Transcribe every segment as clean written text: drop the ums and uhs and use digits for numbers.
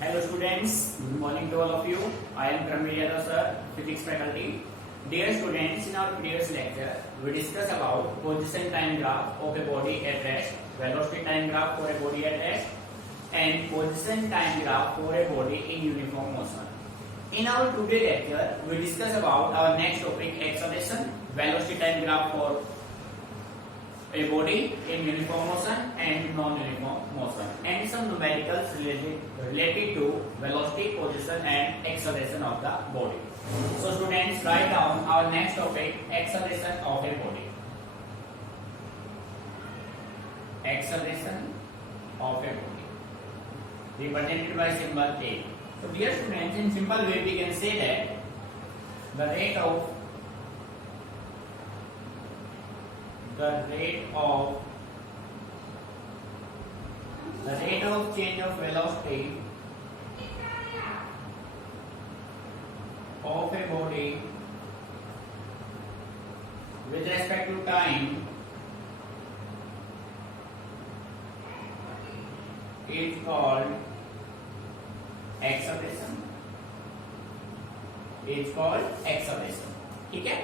Hello students, good morning to all of you. I am Pramir Yadav sir, physics faculty. Dear students, in our previous lecture, we discussed about position time graph of a body at rest, velocity time graph for a body at rest, and position time graph for a body in uniform motion. In our today lecture, we discuss about our next topic, acceleration, velocity time graph for a body in uniform motion and non-uniform motion, and some numericals related to velocity, position and acceleration of the body. So students, write down our next topic, acceleration of a body. Acceleration of a body, represented by symbol A. So dear students, in simple way we can say that the rate of change of velocity of a body with respect to time is called acceleration. It's called acceleration. ठीक है?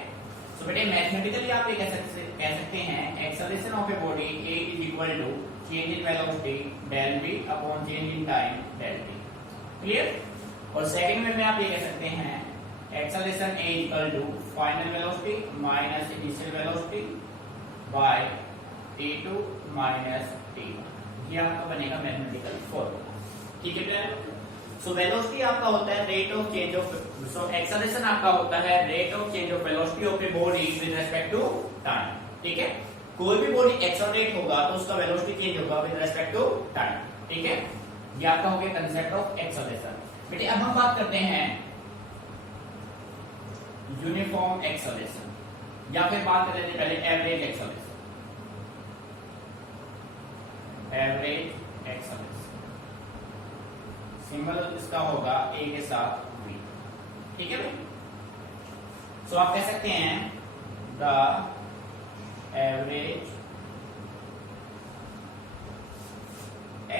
तो बेटे mathematically आप ये कह सकते हैं acceleration of a body a is equal to change in velocity del v upon change in time del t. Clear? और सेकंड में आप ये कह सकते हैं acceleration a equal to final velocity minus initial velocity by t2 minus t1. ये आपका बनेगा मैथमेटिकल फॉर्मूला. ठीक है बेटा? सो वेलोसिटी आपका होता है rate of change of, so acceleration आपका होता है rate of change of velocity of a body with respect to time. ठीक है? कोई भी बॉडी एक्सेलरेट होगा तो उसका वेलोसिटी चेंज होगा विद रिस्पेक्ट टू टाइम. ठीक है? ये आपका हो गया कंसेप्ट ऑफ एक्सेलरेशन. बेटे अब हम बात करते हैं यूनिफॉर्म एक्सेलरेशन या फिर बात कर लेते हैं पहले average acceleration. Average acceleration symbol इसका होगा ए के साथ v. ठीक है भाई? सो आप कह सकते हैं the average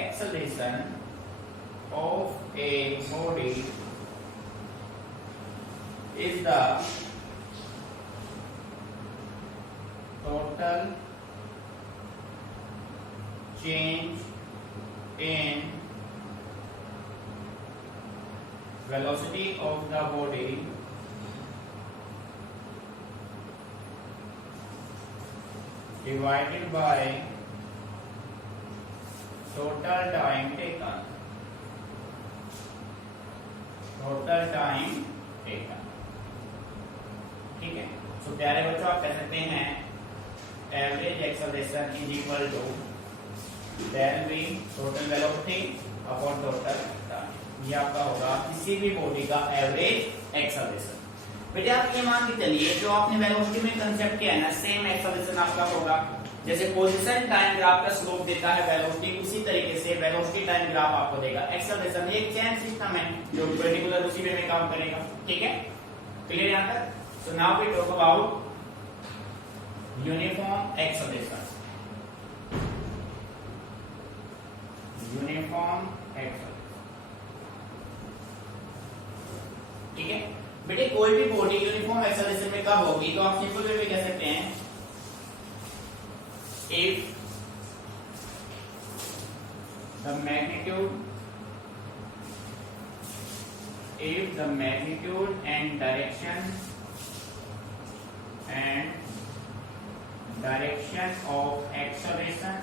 acceleration of a body is the total change in velocity of the body divided by total time taken. Total time taken. ठीक है? सो प्यारे बच्चों आप कह सकते हैं average acceleration is equal to del v total velocity upon total time. ये आपका होगा किसी भी बॉडी का एवरेज एक्सेलरेशन. बेटे आप ये मान के चलिए जो आपने वेलोसिटी में कंसेप्ट किया है ना, सेम एक्सेलरेशन आपका होगा. जैसे पोजीशन टाइम ग्राफ का स्लोप देता है वेलोसिटी, उसी तरीके से वेलोसिटी टाइम ग्राफ आपको देगा एक्सेलरेशन. ये एक चेन सिस्टम है जो पर्टिकुलर उसी वे में काम करेगा. ठीक है? क्लियर यहां तक? So now we talk about uniform acceleration. Uniform acceleration. ठीक है बेटे? कोई भी बॉडी यूनिफॉर्म एक्सेलरेशन में कब होगी तो आप सिंपल वे में कह सकते हैं if the magnitude and direction of acceleration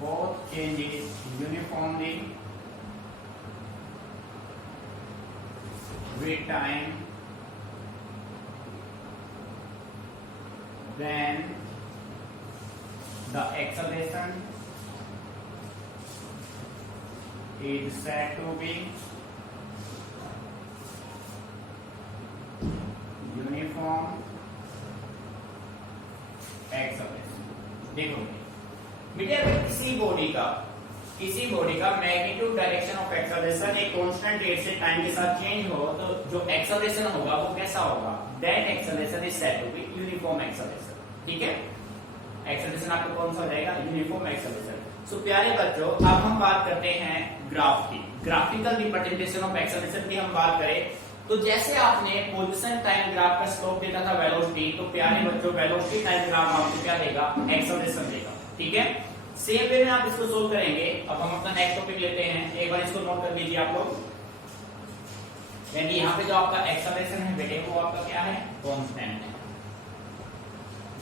both changes uniformly with time, then the acceleration is said to be uniform acceleration. देखो बेटे अगर किसी बॉडी का मैग्नीट्यूड डायरेक्शन ऑफ एक्सेलरेशन एक कांस्टेंट रेट से टाइम के साथ चेंज हो तो जो एक्सेलरेशन होगा वो कैसा होगा? That acceleration is said to be uniform acceleration. ठीक है? एक्सेलरेशन आपका कौन सा हो जाएगा, यूनिफॉर्म एक्सेलरेशन। सो प्यारे बच्चों, अब हम बात करते हैं ग्राफ की, ग्राफिकल रिप्रेजेंटेशन ऑफ एक्सेलरेशन की हम बात करें तो जैसे आपने पोजीशन टाइम ग्राफ का स्लोप देखा था वेलोसिटी, तो प्यारे बच्चों वेलोसिटी टाइम ग्राफ आपको क्या देगा, एक्सेलरेशन देगा। ठीक है, सेम वे में आप इसको सोल्व करेंगे। अब हम अपना नेक्स्ट टॉपिक लेते हैं, एक बार इसको नोट कर लीजिए आप लोग। यानी यहाँ पे जो आपका एक्सेलरेशन है बेटे वो आपका क्या है, कांस्टेंट है।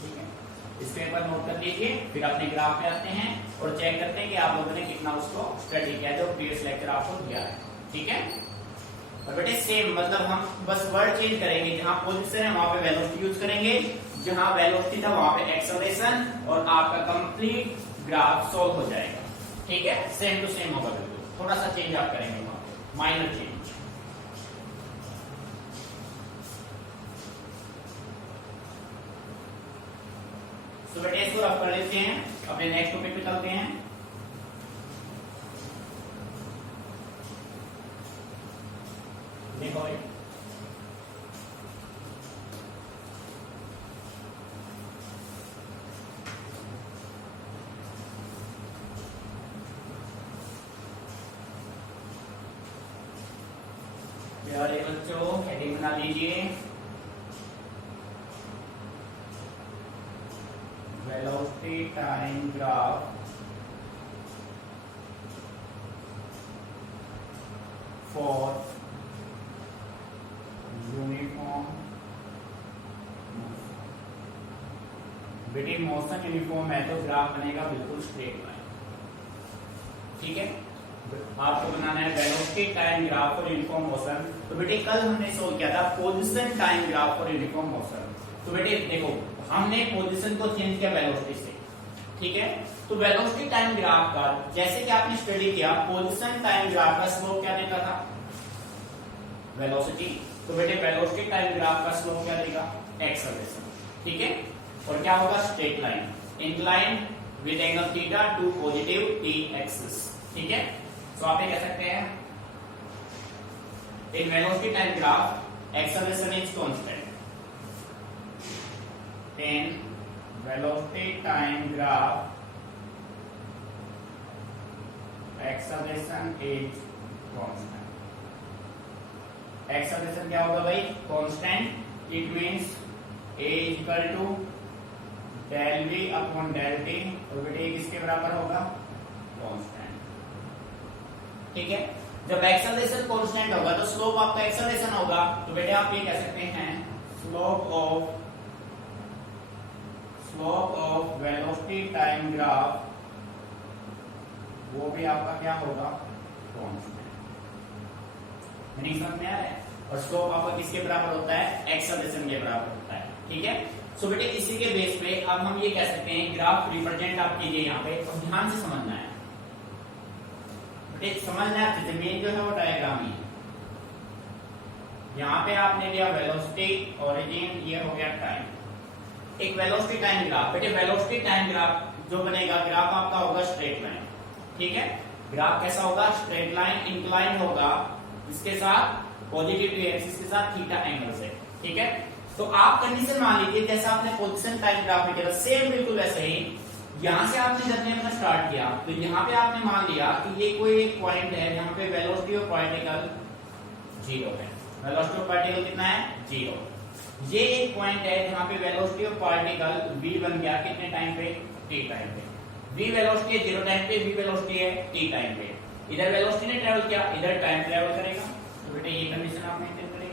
ठीक है, इसको एक बार नोट कर लीजिए, फिर अपने ग्राफ पे आते हैं और चेक करते हैं कि आप लोगों ने कितना उसको स्टडी किया जो प्रीवियस लेक्चर आपको दिया है। ठीक है, और बेटे सेम मतलब हम बस वर्ड चेंज करेंगे, जहां पोजीशन है वहां पे वेलोसिटी यूज करेंगे, जहां वेलोसिटी था वहां पे एक्सेलरेशन, और आपका कंप्लीट ग्राफ सॉल्व हो जाएगा। ठीक है, सेम टू सेम होगा, बिल्कुल थोड़ा सा चेंज आप करेंगे वहां पे, माइनर चेंज। तो बेटे इसको रफ कर लेते हैं, अपने नेक्स्ट टॉपिक पे चलते हैं। देखो भाई, प्यारे बच्चों हेडिंग बना लीजिए, velocity time graph for uniform बेटे मोशन यूनिफॉर्म है तो ग्राफ बनेगा बिल्कुल स्ट्रेट लाइन। ठीक है, आपको बनाना है velocity time graph for uniform motion. तो बेटे कल हमने सोल्व किया था position time graph for uniform motion. तो बेटे देखो, हमने पोजीशन को चेंज किया वेलोसिटी से। ठीक है, तो वेलोसिटी टाइम ग्राफ का जैसे कि आपने स्टडी किया, पोजीशन टाइम ग्राफ का स्लोप क्या देता था, वेलोसिटी। तो बेटे वेलोसिटी टाइम ग्राफ का स्लोप क्या देगा, एक्सेलरेशन। ठीक है, और क्या होगा, straight line, incline with angle theta to positive T axis. ठीक है, तो आप ये कह सकते हैं in velocity time graph acceleration is constant, in velocity time graph acceleration is constant. Acceleration क्या होगा भाई, constant. It means a equal to del v upon del t, और बेटे किसके बराबर होगा, कांस्टेंट। ठीक है, जब एक्सेलरेशन कांस्टेंट होगा तो स्लोप आपका एक्सेलरेशन होगा। तो बेटे आप ये कह सकते हैं slope of velocity time graph, वो भी आपका क्या होगा, कांस्टेंट। मीनिंग समझ में आ रहा है। और स्लोप आपका किसके बराबर होता है, एक्सेलरेशन के बराबर होता है। ठीक है, सो बेटे इसी के बेस पे अब हम ये कह सकते हैं ग्राफ रिप्रेजेंट आप कीजिए यहाँ पे, और ध्यान से समझना है बेटे, समझना है। मेन जो है वो डायग्राम ही, यहाँ पे आपने लिया वेलोसिटी, ओरिजिन, ये हो गया टाइम। एक वेलोसिटी टाइम ग्राफ, बेटे वेलोसिटी टाइम ग्राफ जो बनेगा, ग्राफ आपका होगा स्ट्रेट लाइन। ठीक है, ग्राफ कैसा होगा, स्ट्रेट लाइन, इंक्लाइन होगा, इसके साथ पॉजिटिव एक्सिस के साथ थीटा एंगल से। ठीक है, तो आप कंडीशन मान लीजिए जैसा आपने पोजीशन टाइम ग्राफ में किया सेम बिल्कुल वैसे ही यहां से आपने जर्नी अपना स्टार्ट किया, तो यहाँ पे आपने मान लिया कि ये कोई एक पॉइंट है जहाँ पे वेलोसिटी ऑफ पार्टिकल 0 है। वेलोसिटी ऑफ पार्टिकल कितना है, 0। ये एक पॉइंट है जहाँ पे वेलोसिटी ऑफ पार्टिकल v बन गया कितने टाइम पे, t टाइम पे। v वेलोसिटी है 0 टाइम पे, v वेलोसिटी है t टाइम पे। इधर वेलोसिटी ने ट्रेवल किया, इधर टाइम ट्रेवल करेगा। तो बेटे ये कंडीशन आप मेंटेन करेंगे।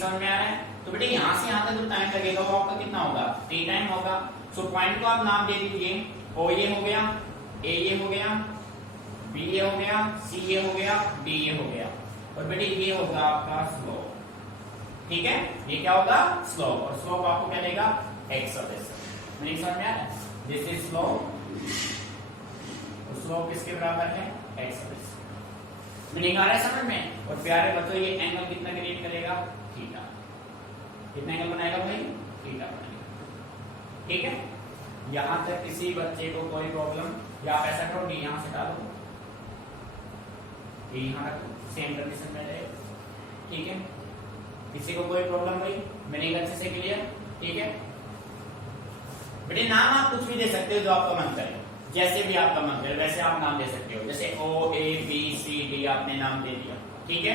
समझ में आ रहा है। तो बेटे यहाँ से यहाँ तक जो टाइम लगेगा वो आपका कितना होगा, t टाइम होगा। सो पॉइंट को आप नाम दे दीजिए, o ये हो गया, a ये हो गया, b ये हो गया, c ये हो गया, d ये हो गया, और बेटे ये होगा आपका स्लोप। ठीक है, ये क्या होगा, स्लोप, और स्लोप आपको क्या देगा, एक्सेलरेशन। मीनिंग समझ में आ रहा है, दिस इज स्लोप, स्लोप किसके बराबर है, एक्सेलरेशन। मीनिंग आ रहा है समझ में। और प्यारे बच्चों ये एंगल कितना क्रिएट करेगा, थीटा। कितना एंगल बनाएगा भाई, थीटा बनाएगा। ठीक है, यहां तक किसी बच्चे को कोई प्रॉब्लम, या आप ऐसा करो कि यहां से डालो, ये यहां रखो, सेम कंडीशन में रहे। ठीक है, किसी को कोई प्रॉब्लम भाई? मीनिंग अच्छे से क्लियर? ठीक है बेटे, नाम आप कुछ भी दे सकते हो जो आपका मन करे, जैसे भी आपका मन करे वैसे आप नाम दे सकते हो, जैसे O A B C D आपने नाम दे दिया, ठीक है।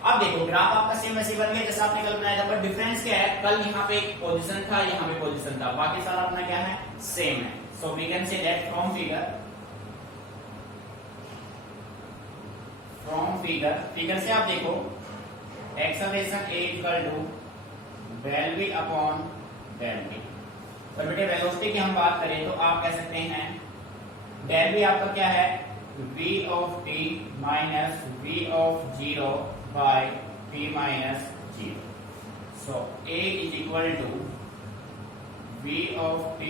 अब देखो ग्राफ आपका सेम वैसे बन गया जैसा आपने कल बनाया था, पर डिफरेंस क्या है, कल यहाँ पे एक पोजीशन था, यहाँ पे पोजीशन था, बाकी सारा अपना क्या है, सेम है। So we can say that from figure से आप देखो acceleration A equal to del v upon del v। पर बेटे वेलोसिटी की हम बात करें तो आप कह सकते हैं del v आपका क्या है, v of t minus v of 0 by t minus 0। So a is equal to v of t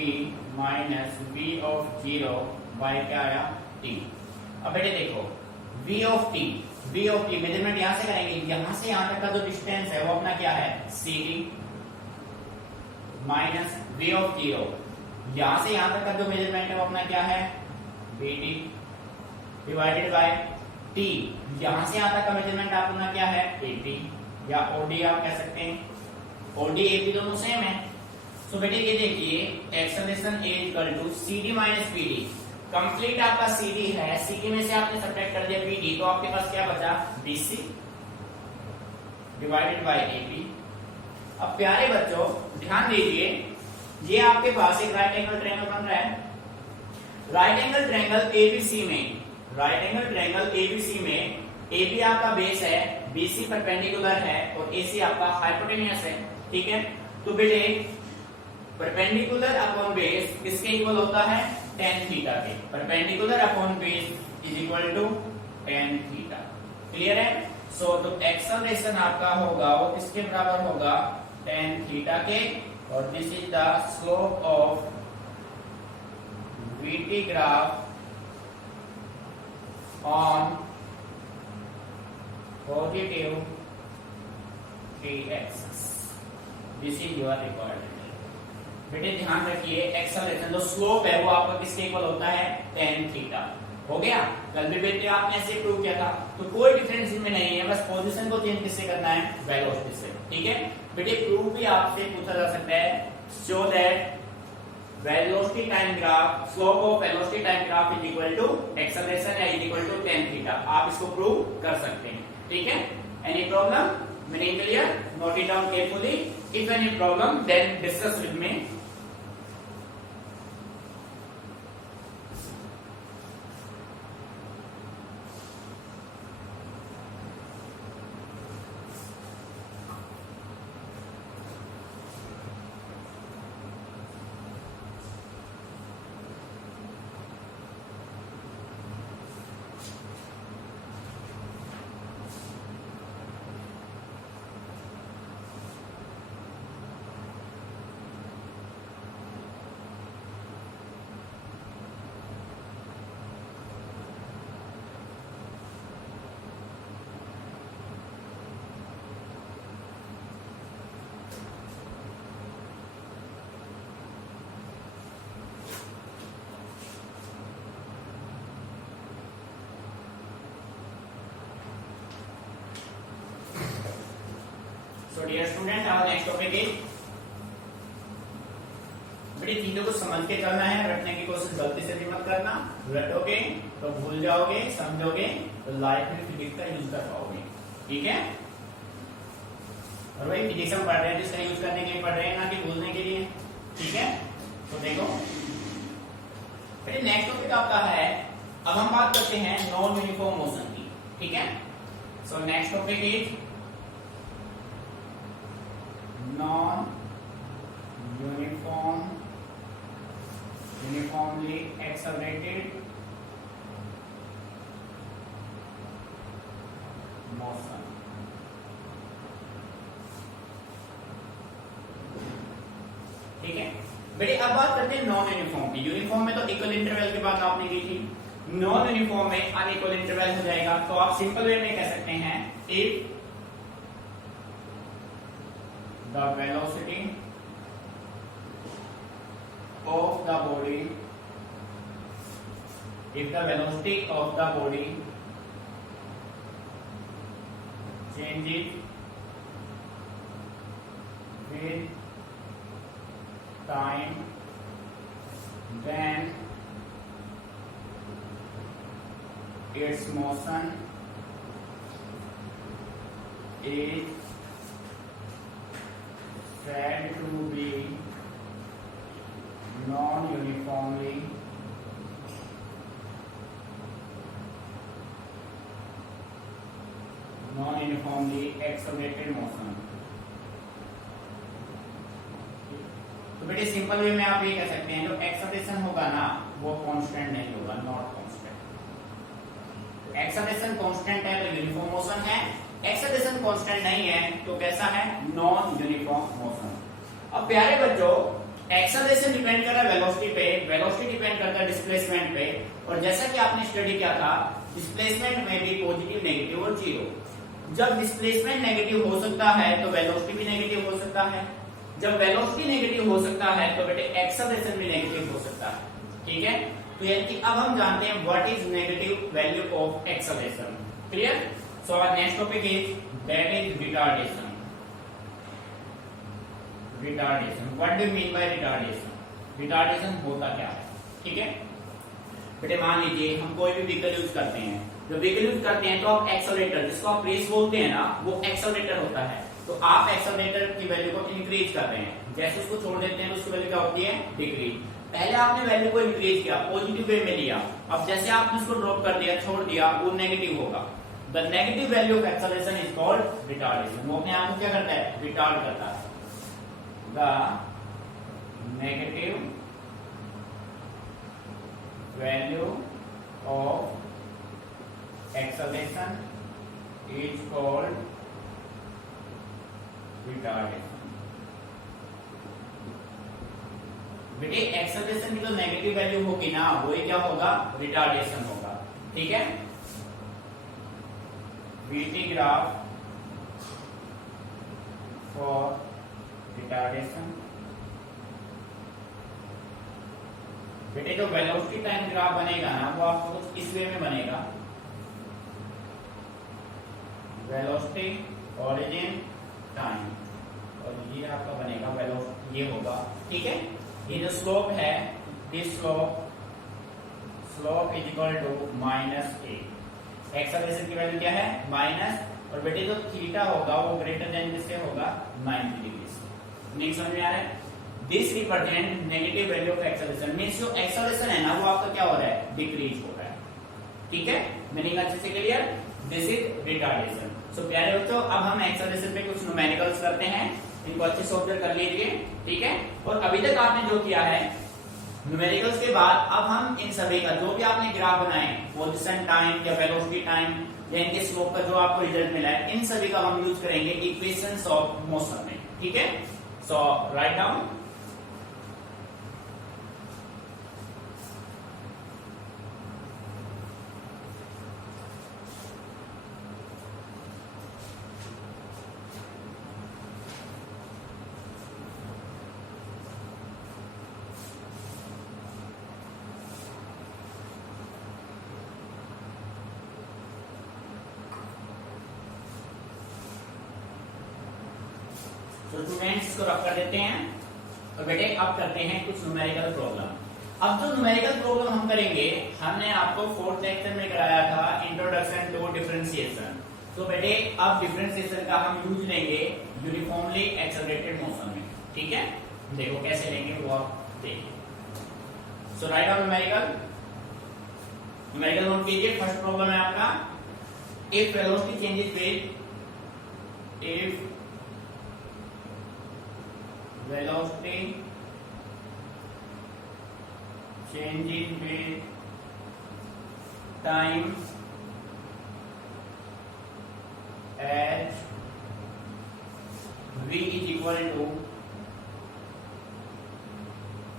minus v of 0 by क्या आया, t। अब बेटे देखो v of t मेजरमेंट यहां से करेंगे, यहां से यहां तक का जो डिस्टेंस है वो अपना क्या है, cd माइनस v of 0, यहां से यहां तक का जो मेजरमेंट है वो अपना क्या है, bt डिवाइडेड बाय t, यहां से यहां तक का मेजरमेंट आप अपना क्या है, ap या od आप कह सकते हैं, od ap दोनों सेम है। सो बेटे ये देखिए acceleration a equal to cd minus pd, complete आपका cd है, cd में से आपने सब्ट्रैक्ट कर दिया pd, तो आपके पास क्या बचा, bc डिवाइडेड बाय ap। अब प्यारे बच्चों ध्यान दीजिए, ये आपके पास एक राइट एंगल ट्रायंगल बन रहा है, राइट एंगल ट्रायंगल एबीसी में AB आपका बेस है, BC परपेंडिकुलर है और AC आपका हाइपोटेन्यूस है, ठीक है। तो बेटे परपेंडिकुलर अपॉन बेस किसके इक्वल होता है, tan थीटा के, perpendicular upon base is equal to tan theta, clear है। सो तो एक्सेलरेशन आपका होगा वो किसके बराबर होगा, tan थीटा के, और this is the slope of VT graph on positive t-axis, this is your required। बेटे ध्यान रखिए एक्सेलरेशन जो स्लोप है वो आपका किसके इक्वल होता है, tan थीटा। हो गया, कल भी बेटे आपने ऐसे प्रूव किया था, तो कोई डिफरेंस इसमें नहीं है, बस पोजीशन को चेंज किससे करना है, वेलोसिटी से, ठीक है। बेटे प्रूव भी आपसे पूछा जा सकता है, show that velocity time graph, slope of velocity time graph is equal to acceleration is equal to tan theta, आप इसको प्रूव कर सकते हैं, ठीक है। Any problem? Meaning clear? Note it down carefully. If any problem, then discuss with me. So dear student, our next topic is, बड़ी चीजों को समझ के चलना है, रटने की कोशिश गलती से भी मत करना, रटोगे तो भूल जाओगे, समझोगे तो लाइफ में फिजिक्स का यूज कर पाओगे, ठीक है। और भाई फिजिक्स हम पढ़ रहे हैं तो इसका यूज करने के लिए पढ़ रहे हैं, ना कि भूलने के लिए, ठीक है। तो देखो फिर नेक्स्ट टॉपिक आपका है, अब हम बात करते हैं नॉन यूनिफॉर्म मोशन की, ठीक है। So next topic is non uniformly accelerated motion। ठीक है बेटे, अब बात करते हैं नॉन यूनिफॉर्म की। यूनिफॉर्म में तो इक्वल इंटरवल की बात आपने की थी, नॉन यूनिफॉर्म में अनइक्वल इंटरवल हो जाएगा। तो आप सिंपल वे में कह सकते हैं if the velocity of the body, if the velocity of the body changes with time when its motion is said to be non-uniformly accelerated motion। तो बेटे सिंपल वे में आप ये कह सकते हैं जो एक्सेलरेशन होगा ना वो कांस्टेंट नहीं होगा, नॉट कांस्टेंट। एक्सेलरेशन कांस्टेंट है तो यूनिफॉर्म मोशन है, एक्सेलरेशन कांस्टेंट नहीं है तो कैसा है, नॉन यूनिफॉर्म मोशन। अब प्यारे बच्चों एक्सेलरेशन डिपेंड कर रहा है वेलोसिटी पे, वेलोसिटी डिपेंड करता है डिस्प्लेसमेंट पे, और जैसा कि आपने स्टडी किया था डिस्प्लेसमेंट में भी पॉजिटिव, नेगेटिव और जीरो। जब डिस्प्लेसमेंट नेगेटिव हो सकता है तो वेलोसिटी भी नेगेटिव हो सकता है, जब वेलोसिटी नेगेटिव हो सकता है तो बेटे एक्सेलरेशन भी नेगेटिव हो सकता है। ठीक है, तो यानी कि अब हम जानते हैं what is negative value of acceleration. Clear? So our next topic is that is retardation. Retardation, what do you mean by retardation? Retardation होता क्या है? ठीक है बेटे, मान लीजिए हम कोई भी व्हीकल यूज करते हैं, जब व्हीकल यूज करते हैं तो आप एक्सेलरेटर, जिसको आप रेस बोलते हैं ना, वो एक्सेलरेटर होता है। तो आप एक्सेलरेटर की वैल्यू को इंक्रीज कर रहे हैं, जैसे उसको छोड़ देते हैं तो उसकी वैल्यू क्या होती है, डिक्रीज। पहले आपने वैल्यू को इंक्रीज किया, पॉजिटिव वे में लिया, अब जैसे आपने उसको ड्रॉप कर दिया, छोड़ दिया, वो नेगेटिव होगा। The negative value of acceleration is called retardation. वो अपने आप को क्या करता है, रिटार्ड करता है। The negative value of acceleration is called retardation. बेटे एक्सेलरेशन की जो नेगेटिव वैल्यू होगी ना, वो क्या होगा, रिटार्डेशन होगा। ठीक है, वीटी ग्राफ फॉर रिटार्डेशन। बेटे जो वेलोसिटी टाइम ग्राफ बनेगा ना, वो आपको कुछ इस वे में बनेगा, वेलोसिटी ओरिजिन टाइम, और ये आपका बनेगा वेलोसिटी, ये होगा। ठीक है, ये जो स्लोप है, this slope is equal to minus A. Acceleration की वैल्यू क्या है, माइनस, और बेटे जो थीटा होगा वो ग्रेटर देन किससे होगा, 90 डिग्री से। नहीं समझ में आ रहा है? This represent negative value of acceleration, means जो एक्सेलरेशन है ना वो आपका क्या हो रहा है, डिक्रीज हो रहा है। ठीक है, मीनिंग अच्छे से clear? This is retardation. So प्यारे बच्चों, अब हम एक्सेलरेशन पे कुछ न्यूमेरिकल्स करते हैं, इनको अच्छे से ऑब्जर्व कर लीजिए। ठीक है, और अभी तक आपने जो किया है न्यूमेरिकल्स के बाद, अब हम इन सभी का जो भी आपने ग्राफ बनाए, पोजीशन टाइम या वेलोसिटी टाइम या इनके स्लोप का जो आपको रिजल्ट मिला है, इन सभी का हम यूज करेंगे इक्वेशंस ऑफ मोशन में। ठीक है, सो राइट डाउन। तो स्टूडेंट्स इसको रख कर देते हैं। तो बेटे अब करते हैं कुछ न्यूमेरिकल प्रॉब्लम। अब जो न्यूमेरिकल प्रॉब्लम हम करेंगे, हमने आपको फोर्थ लेक्चर में कराया था इंट्रोडक्शन टू डिफरेंशिएशन। तो बेटे अब डिफरेंशिएशन का हम यूज लेंगे यूनिफॉर्मली एक्सेलरेटेड मोशन में। ठीक है, देखो कैसे लेंगे वो आप देखिए। So right on numerical, numerical note कीजिए। फर्स्ट प्रॉब्लम है आपका, if velocity changes with, if velocity changes with time as v is equal to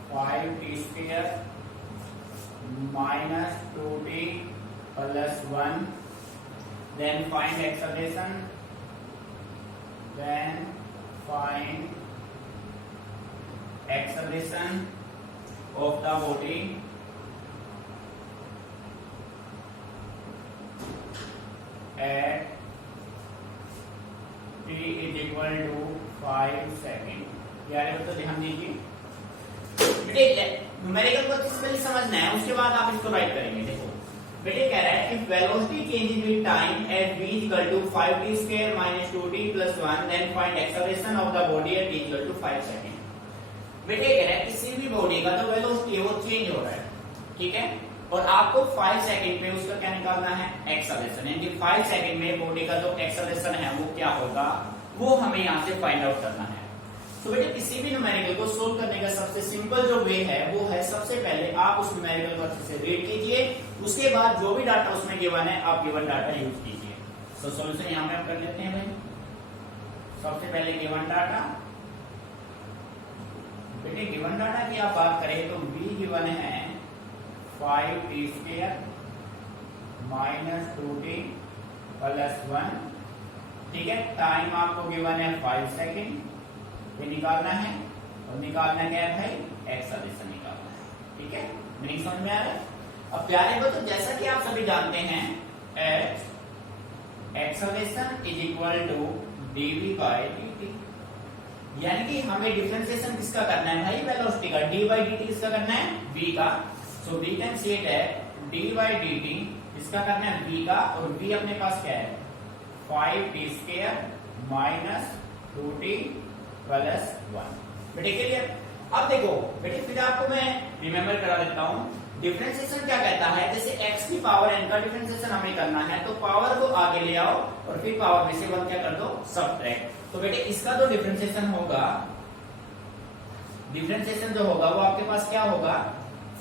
5t square minus 2t plus 1, then find acceleration, then find acceleration of the body at equal to 5 second. यार तो ध्यान दीजिए बेटे, numerical को simply समझना है, उसके बाद आप इसको राइट करेंगे। देखो बेटे कह रहा है if velocity changes with time at v equal to 5t square minus 2t plus 1 then find acceleration of the body at t equal to 5 second. बेटे कह रहा है किसी भी बॉडी का जो वेलोसिटी है वो चेंज हो रहा है, ठीक है, और आपको 5 सेकंड में उसका क्या निकालना है, एक्सेलरेशन। यानी 5 सेकंड में बॉडी का जो एक्सेलरेशन है वो क्या होगा, वो हमें यहाँ से फाइंड आउट करना है। तो बेटे किसी भी न्यूमेरिकल को सोल्व करने का सबसे सिंपल जो वे है वो है सबसे पहले आप उस न्यूमेरिकल को अच्छे से रीड कीजिए, उसके बाद जो भी डाटा उसमें गिवन है आप गिवन डाटा यूज कीजिए। तो सॉल्यूशन यहाँ पे हम कर लेते हैं भाई। सबसे पहले गिवन डाटा, बेटे गिवन डाटा की आप बात करें तो v गिवन है 5t square minus 2t plus 1, ठीक है। टाइम आपको गिवन है 5 सेकेंड, ये निकालना है, और निकालना क्या है भाई, एक्सेलरेशन निकालना है, ठीक है। मीनिंग समझ में आ रहा है। अब प्यारे बच्चों जैसा कि आप सभी जानते हैं acceleration is equal to dv by dt, यानी कि हमें डिफरेंशिएशन किसका करना है भाई, वेलोसिटी का। d बाय dt किसका करना है, v का। So we can say it है d बाय dt इसका करना है v का, और v अपने पास क्या है 5t square minus 2t plus 1। बेटे क्लियर। अब देखो बेटे फिर आपको मैं रिमेम्बर करा देता हूं, डिफरेंशिएशन क्या कहता है, जैसे x की पावर n का डिफरेंशिएशन हमें करना है तो पावर को आगे ले आओ और फिर पावर में से 1 क्या कर दो, सबट्रैक्ट। तो बेटे इसका जो डिफरेंशिएशन होगा, डिफरेंशिएशन जो होगा वो आपके पास क्या होगा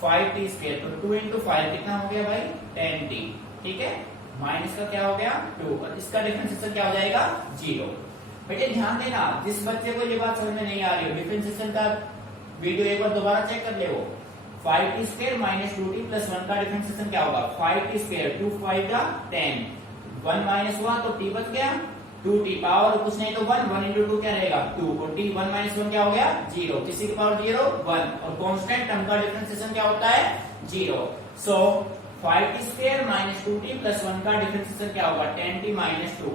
5t स्क्वायर, तो 2 into 5 कितना हो गया भाई 10t, ठीक है, माइनस का क्या हो गया 2, और इसका डिफरेंशिएशन क्या हो जाएगा 0। बेटे ध्यान देना, जिस बच्चे को ये बात समझ में नहीं आ रही हो डिफरेंशिएशन का वीडियो एक बार दोबारा चेक कर ले। वो 5t square minus 2t plus 1 का डिफरेंशिएशन क्या होगा 5t स्क्वायर 2 5 का 10, 1 माइनस हुआ तो t बच गया 2t, पावर कुछ नहीं तो 1, 1 into 2 क्या रहेगा 2, और t 1 माइनस 1 क्या हो गया 0, किसी की पावर 0 1, और कांस्टेंट टर्म का डिफरेंशिएशन क्या होता है 0। सो 5t square minus 2t plus 1 का डिफरेंशिएशन क्या होगा 10t माइनस 2।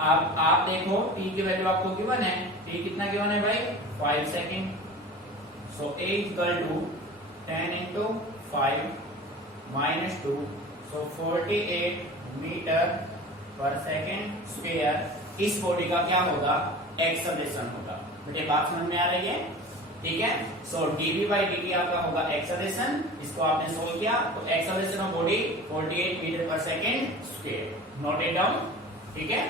आप देखो t की वैल्यू आपको गिवन है, t कितना गिवन है भाई 5 second. So a equal to 10 into 5 minus 2, so 48 metre पर सेकेंड स्क्वायर। इस बॉडी का क्या होगा एक्सेलरेशन होगा। मुझे बात समझ में आ रही है, ठीक है। सो dv बाई dt आपका होगा एक्सेलरेशन, इसको आपने सोल्व किया तो एक्सेलरेशन ऑफ बॉडी 48 मीटर पर second square. Note it down, ठीक है।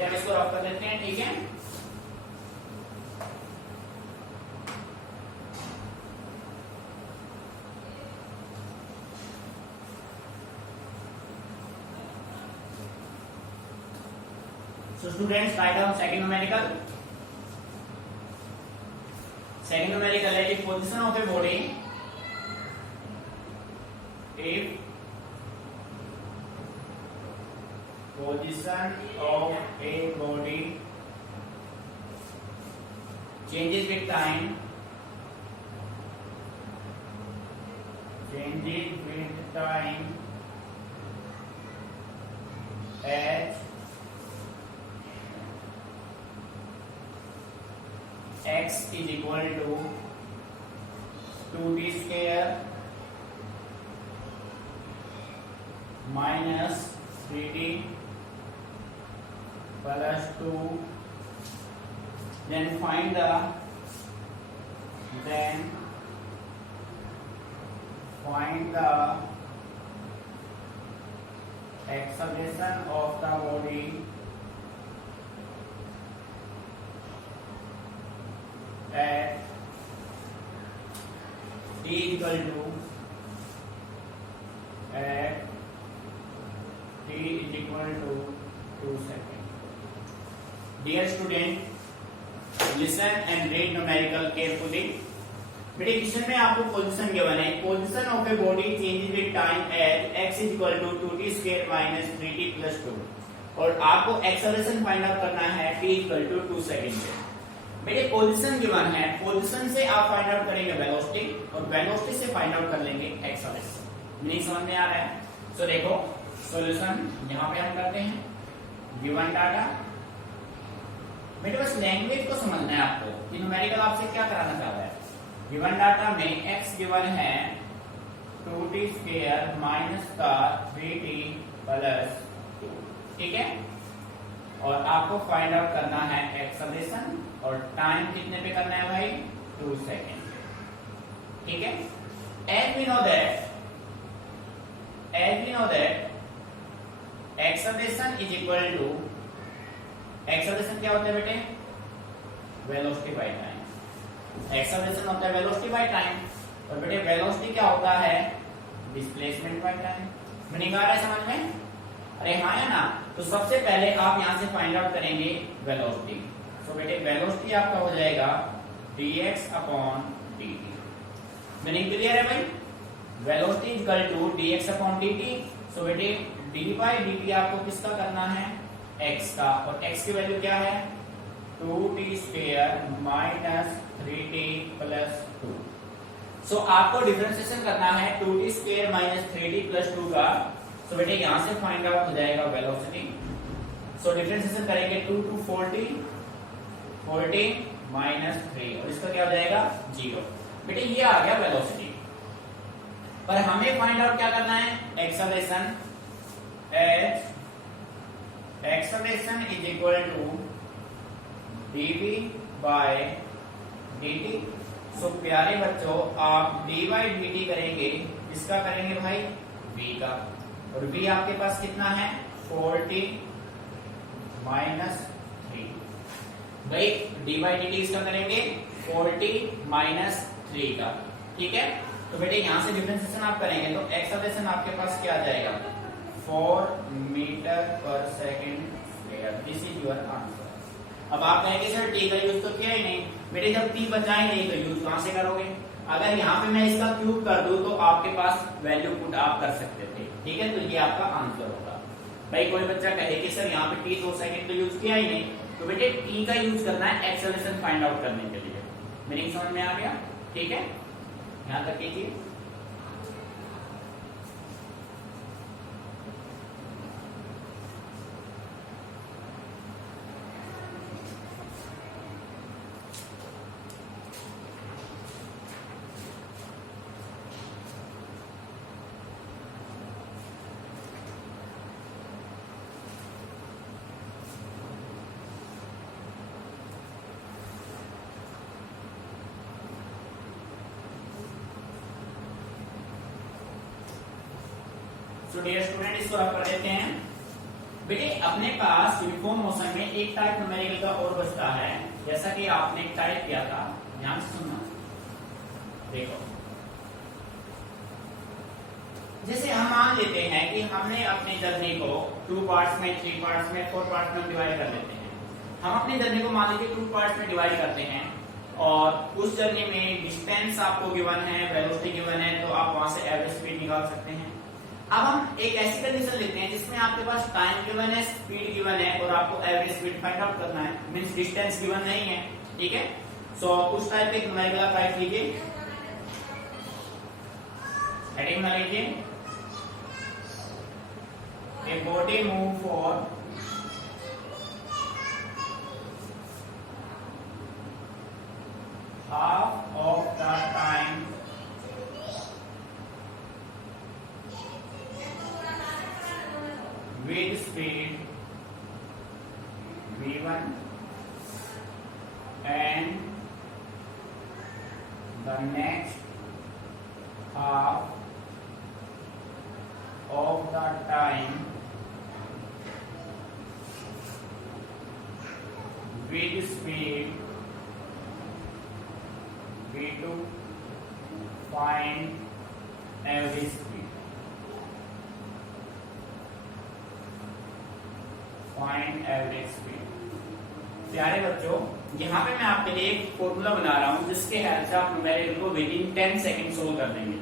हम इसको रफ कर देते हैं, ठीक है। So students write down second numerical. Second numerical है कि position of a body if position of a body changes with time, as x is equal to 2t square minus 3t plus 2, then find the acceleration of the body at t equal to t is equal to 2 seconds. Dear student, listen and read numerical carefully. बेटे question में आपको position given है, position of a body changes with time as x is equal to 2t² minus 3t plus 2, और आपको acceleration find out करना है t equal to 2 second पे। बेटे पोजीशन गिवन है, पोजीशन से आप फाइंड आउट करेंगे वेलोसिटी, और वेलोसिटी से फाइंड आउट कर लेंगे एक्सेलरेशन। मीनिंग समझ में आ रहा है? सो देखो सॉल्यूशन यहां पे हम करते हैं, गिवन डाटा। बेटे बस लैंग्वेज को समझना है आपको कि न्यूमेरिकल आपसे क्या कराना चाह रहा है। गिवन डाटा में x गिवन है 2t² माइनस का 3t प्लस 2, ठीक है, और आपको फाइंड आउट करना है एक्सेलरेशन, और टाइम कितने पे करना है भाई? 2 सेकेंड, ठीक है। As we know that acceleration is equal to, acceleration क्या होता है बेटे? Velocity by time. एक्सेलरेशन होता है वेलोसिटी बाय टाइम, और बेटे वेलोसिटी क्या होता है? Displacement by time. मीनिंग आ रहा है समझ में? अरे हाँ है ना। तो सबसे पहले आप यहां से फाइंड आउट करेंगे वेलोसिटी। सो बेटे वेलोसिटी आपका हो जाएगा dx upon dt। Meaning clear है भाई? Velocity is equal to dx upon dt। So बेटे dy dt आपको किसका करना है? x का, और x की वैल्यू क्या है? 2t² minus 3t plus 2। सो आपको डिफरेंशिएशन करना है 2t² माइनस 3t प्लस 2 का। सो बेटे यहां से फाइंड आउट हो जाएगा वेलोसिटी। सो डिफरेंशिएशन करेंगे 2 टू 40 माइनस 3, और इसका क्या हो जाएगा? 0। बेटे ये आ गया वेलोसिटी, पर हमें फाइंड आउट क्या करना है? Acceleration. Acceleration is equal to dv by dt। So प्यारे बच्चों, आप dy dt करेंगे, इसका करेंगे भाई v का, और v आपके पास कितना है? 40 माइनस 3। भाई dy dt इसका करेंगे 40 माइनस 3 का, ठीक है। तो बेटे यहां से डिफरेंशिएशन आप करेंगे तो एक्सेलरेशन आपके पास क्या आ जाएगा? 4 मीटर पर second square. This is your answer. अब आप कहेंगे सर टी का यूज तो किया ही नहीं। बेटे जब टी बचा ही नहीं तो यूज कहां से करोगे? अगर यहाँ पे मैं इसका क्यूब कर दूं तो आपके पास वैल्यू पुट आप कर सकते थे, ठीक है। तो ये आपका आंसर होगा। भाई कोई बच्चा कहे कि सर यहाँ पे टी 2 सेकंड तो यूज किया ही नहीं, तो बेटे टी का यूज करना है एक्सेलरेशन फाइंड आउट करने के लिए। मीनिंग समझ में आ गया? ठीक है, यहां तक कीजिए। तो डियर स्टूडेंट, इसको रख कर देते हैं। बेटे अपने पास यूनिफॉर्म मोशन में एक टाइप न्यूमेरिकल का और बचता है, जैसा कि आपने टाइप किया था। ध्यान से सुनना, देखो जैसे हम मान लेते हैं कि हमने अपनी जर्नी को 2 पार्ट्स में, 3 पार्ट्स में, 4 पार्ट्स में डिवाइड कर लेते हैं। हम अपनी जर्नी को मान लीजिए 2 पार्ट्स में डिवाइड करते हैं, और उस जर्नी में डिस्टेंस आपको गिवन है, वेलोसिटी गिवन है, तो आप वहां से एवरेज स्पीड निकाल सकते हैं। अब हम एक ऐसी कंडीशन लेते हैं जिसमें आपके पास टाइम गिवन है, स्पीड गिवन है, और आपको एवरेज स्पीड फाइंड आउट करना है। मींस डिस्टेंस गिवन नहीं है, ठीक है। सो उस टाइप के न्यूमेरिकल आप राइट लीजिए, हेडिंग में लीजिए a body move for half of the time with speed v1 and the next half of the time with speed v2, find average speed. Find average speed. प्यारे बच्चों, यहाँ पे मैं आपके लिए एक फॉर्मूला बना रहा हूँ जिसके हेल्प से आप न्यूमेरिकल को विद इन 10 सेकंड सोल्व कर देंगे।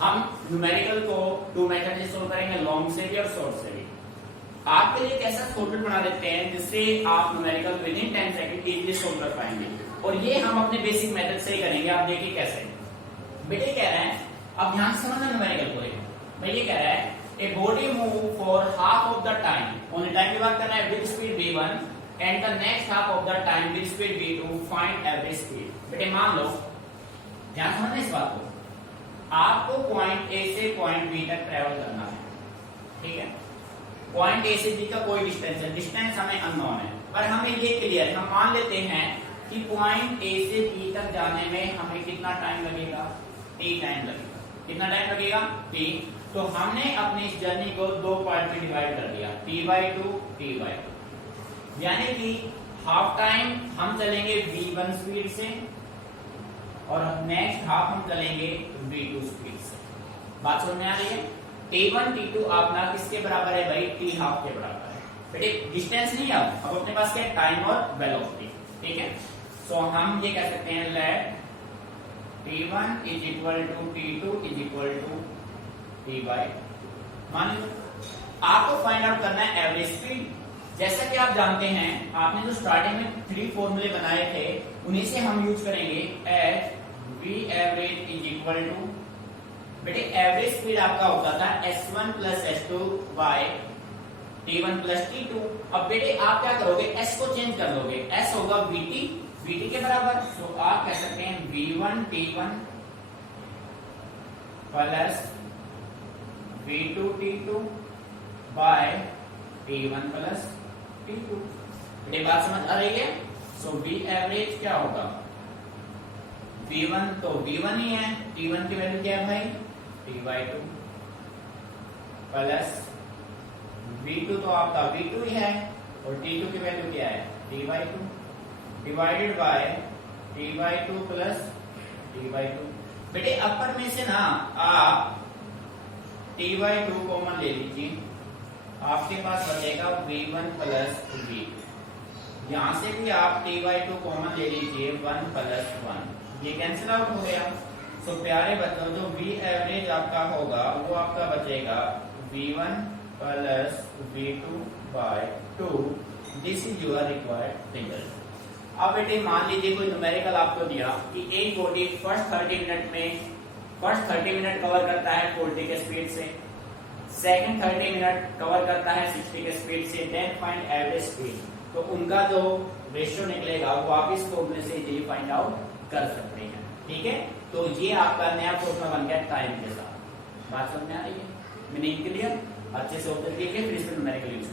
हम न्यूमेरिकल को 2 मेथड से सोल्व करेंगे, लॉन्ग से भी और शॉर्ट से भी। आपके लिए कैसा शॉर्टकट बना देते हैं जिससे आप numerical with in 10 second easily solve कर पाएंगे, और ये हम अपने बेसिक मेथड से ही करेंगे। आप देखिए कैसे। बेटे कह रहे हैं, अब ध्यान से समझना न्यूमेरिकल को। भाई ये कह रहा है a body move for half of the time, only time की बात कर रहा है, with speed v1 and the next half of the time with speed v2, find average speed. बेटे मान लो, ध्यान समझना इस बात को, आपको पॉइंट ए से पॉइंट बी तक ट्रेवल करना है, ठीक है। पॉइंट ए से बी का कोई डिस्टेंस है, डिस्टेंस हमें अननोन है, पर हमें ये क्लियर, हम मान लेते हैं कि पॉइंट ए से बी तक जाने में हमें कितना टाइम लगेगा, t टाइम लगेगा। कितना टाइम लगेगा, t। तो हमने अपनी इस जर्नी को 2 पार्ट में डिवाइड कर दिया, t/2 t/2, यानी कि हाफ टाइम हम चलेंगे v1 स्पीड से और नेक्स्ट हाफ हम चलेंगे v2 स्पीड से। बात समझ में आ रही है। t1 t2 अपना किसके बराबर है भाई, t हाफ के बराबर है। बेटे डिस्टेंस नहीं, अब अपने पास क्या है, टाइम और वेलोसिटी, ठीक है। सो हम ये कह सकते हैं लेट t1 = t2 = t/2। मान लो आपको फाइंड आउट करना है एवरेज स्पीड। जैसा कि आप जानते हैं, आपने जो स्टार्टिंग में 3 फॉर्मूले बनाए थे उन्हीं से हम यूज करेंगे। एट v average = बेटे एवरेज स्पीड आपका होता था s1 + s2 by t1 + t2। अब बेटे आप क्या करोगे, s को चेंज कर लोगे, s होगा vt के बराबर। तो आप कह सकते हैं v1 t1 plus v2 t2 by t1 + t2। बेटे बात समझ आ रही है। सो v एवरेज क्या होगा, v1 तो v1 ही है, t1 की वैल्यू क्या है भाई, t/2 प्लस v2 तो आपका v2 ही है और t2 की वैल्यू क्या है, t/2 divided by t/2 plus t/2। बेटे अपर में से ना आप t/2 कॉमन ले लीजिए, आपके पास बचेगा v1 प्लस v। यहां से भी आप t/2 कॉमन ले लीजिए, 1 + 1, ये कैंसिल आउट हो गया। तो प्यारे बच्चों, जो v एवरेज आपका होगा वो आपका बचेगा v1 plus v2/2। This is your required result. अब बेटे मान लीजिए कोई न्यूमेरिकल आपको दिया कि एक बॉडी फर्स्ट 30 मिनट कवर करता है 40 के स्पीड से, सेकंड 30 मिनट कवर करता है 60 के स्पीड से, देन फाइंड एवरेज स्पीड। तो उनका जो रेशियो निकलेगा वो आप इस फॉर्मूले से इजीली फाइंड आउट कर सकते हैं, ठीक है। तो ये आपका नया फॉर्मूला बन गया टाइम के साथ। बात समझ में आ रही है, मीनिंग क्लियर, अच्छे से होकर देखिए, फिर इसमें न्यूमेरिकल यूज